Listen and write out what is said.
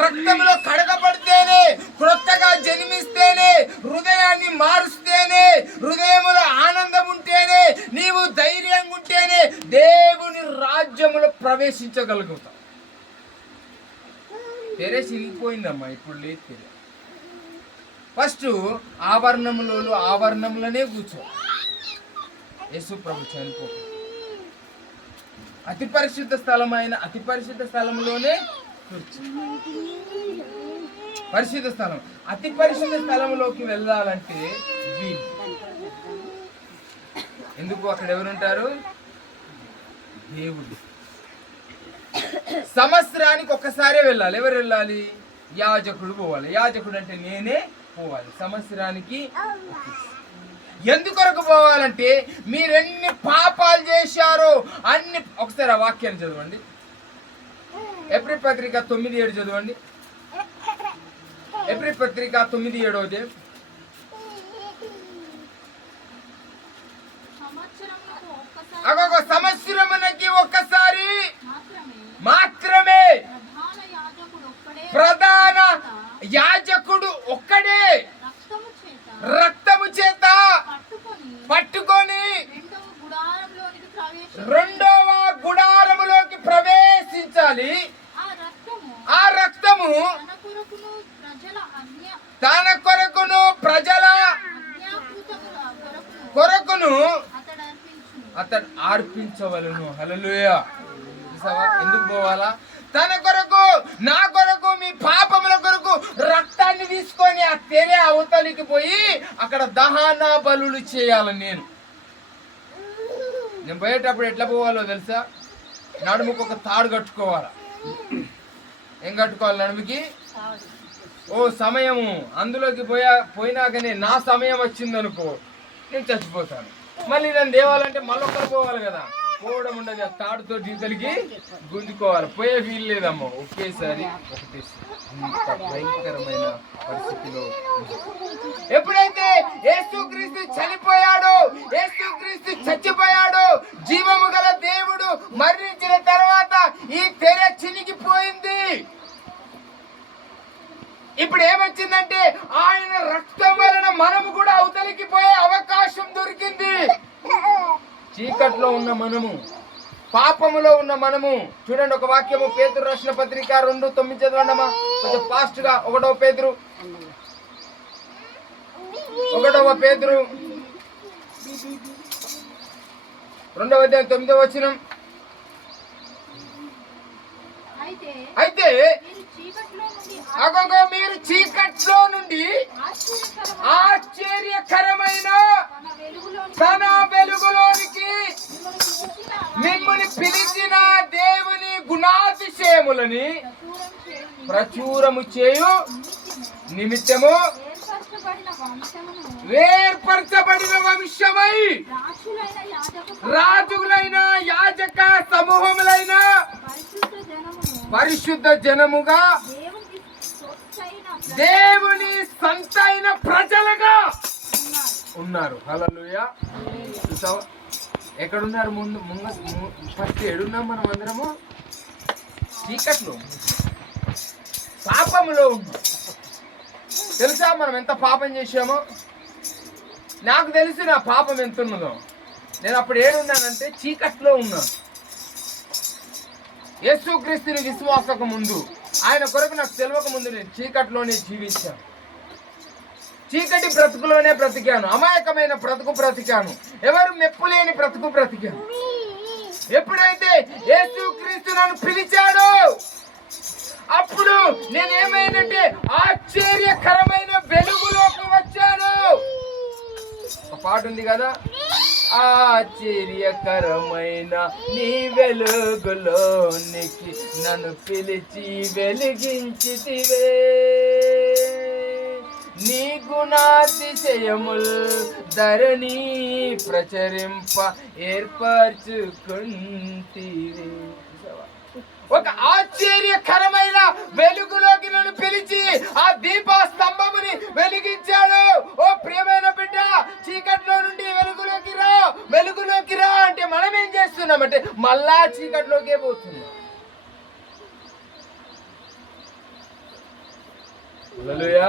రక్తంలో కడగబడితేనే, క్రొత్తగా జన్మిస్తేనే, హృదయాన్ని మారుస్తేనే, హృదయములో ఆనందం ఉంటేనే, నీవు ధైర్యంగా ఉంటేనే దేవుని రాజ్యములో ప్రవేశించగలుగుతావు. తెరే చిరిగిపోయిందమ్మా, ఇప్పుడు లేదు తెరే. ఫస్ట్ ఆవరణంలోనే కూర్చో. యేసు ప్రభు చనిపో అతి పరిశుద్ధ స్థలమైన అతి పరిశుద్ధ స్థలంలోనే కూర్చో. పరిశుద్ధ స్థలం, అతి పరిశుద్ధ స్థలంలోకి వెళ్ళాలంటే ఎందుకు? అక్కడ ఎవరుంటారు? దేవుడు. సంవత్సరానికి ఒక్కసారే వెళ్ళాలి. ఎవరు వెళ్ళాలి? యాజకుడు పోవాలి. యాజకుడు అంటే నేనే పోవాలి సంవత్సరానికి. ఎందుకొరకు పోవాలంటే మీరెన్ని పాపాలు చేశారో అన్ని. ఒకసారి ఆ వాక్యాన్ని చదవండి. ఎబ్రీ పత్రిక 9:7 చదవండి. ఎబ్రీ పత్రిక 9:7. సంవత్సరమునకి ఒక్కసారి మాత్రమే ప్రధాన యాజకుడు ఒక్కడే రక్తము చేత పట్టుకొని రెండవ గుడారములోకి ప్రవేశించాలి. ఆ రక్తము తన కొరకును ప్రజల కొరకును అతడు అర్పించవలను. హల్లెలూయా. ఎందుకు పోవాలా? తన కొరకు, నా కొరకు, మీ పాపముల కొరకు రక్తాన్ని తీసుకొని ఆ తెరే అవతలికి పోయి అక్కడ దహన బలులు చేయాలి. నేను పోయేటప్పుడు ఎట్లా పోవాలో తెలుసా? నడుముకు ఒక తాడు కట్టుకోవాలా. ఏం కట్టుకోవాలి నడుముకి? సమయము అందులోకి పోయినాకనే నా సమయం వచ్చిందనుకో, నేను చచ్చిపోతాను. మళ్ళీ నేను దేవాలంటే మళ్ళొక్కరు పోవాలి కదా, పోవడం ఉండదు. ఆ తాడుతో జీతలకి గుంజుకోవాలి. పోయే వీలు లేదమ్మా. ఒకేసారి అంత భయంకరమైన పరిస్థితిలో ఎప్పుడైతే యేసుక్రీస్తు చనిపోయాడో, యేసుక్రీస్తు చచ్చిపోయాడో, జీవము గల దేవుడు మరణించిన తర్వాత ఈ తెర చినిగిపోయింది. ఇప్పుడు ఏమొచ్చిందంటే ఆయన రక్తం వలన మనము కూడా అవతలికి పోయే అవకాశం దొరికింది. చీకట్లో ఉన్న మనము, పాపములో ఉన్న మనము. చూడండి ఒక వాక్యము, పేతురు రాసిన పత్రిక 2:9 చదవండమ్మా. కొంచెం ఫాస్ట్ గా. 1 పేతురు 2:9. అయితే మీరు చీకట్లో నుండి ఆశ్చర్యకరమైన తన వెలుగులోనికి మిమ్మల్ని పిలిచిన దేవుని గుణాతిశయములని ప్రచురము చేయు నిమిత్తము వేర్పరచబడిన వంశమై రాజులైన యాజక సమూహములైన పరిశుద్ధ జనముగా దేవుని సంతైన ప్రజలుగా ఉన్నారు. హల్లెలూయా. చూసావా ఎక్కడున్నారు? ఫస్ట్ ఎడున్నాం మనం అందరము? చీకట్లో, పాపంలో ఉన్నాం. తెలుసా మనం ఎంత పాపం చేసామో? నాకు తెలిసి నా పాపం ఎంత ఉన్నదో. నేను అప్పుడు ఏడున్నానంటే చీకట్లో ఉన్నాను. యేసుక్రీస్తుని విశ్వాసకు ముందు, ఆయన కొరకు నాకు తెలియక ముందు నేను చీకట్లోనే జీవించాను. చీకటి బ్రతుకులోనే బ్రతికాను. అమాయకమైన బ్రతికాను. ఎవరు మెప్పులేని బ్రతికాను. ఎప్పుడైతే యేసుక్రీస్తు నన్ను పిలిచాడో అప్పుడు నేనేమైనంటే ఆశ్చర్యకరమైన వెలుగులోకి వచ్చాను. ఒక పాట ఉంది కదా, ఆశ్చర్యకరమైన నీ వెలుగులోనికి నన్ను పిలిచి వెలిగించితివే, నీ గుణాతిశయముల్ ధరణి ప్రచరింప ఏర్పరచుకుంటివే. ఒక ఆశ్చర్యకరమైన వెలుగులోకి నన్ను పిలిచి ఆ దీప స్తంభముని వెలిగించాడు. ఓ ప్రియమైన బిడ్డ, చీకట్లో నుండి వెలుగులోకి రా అంటే మనం ఏం చేస్తున్నామంటే మళ్ళా చీకట్లోకే పోతున్నాం. హల్లెలూయా.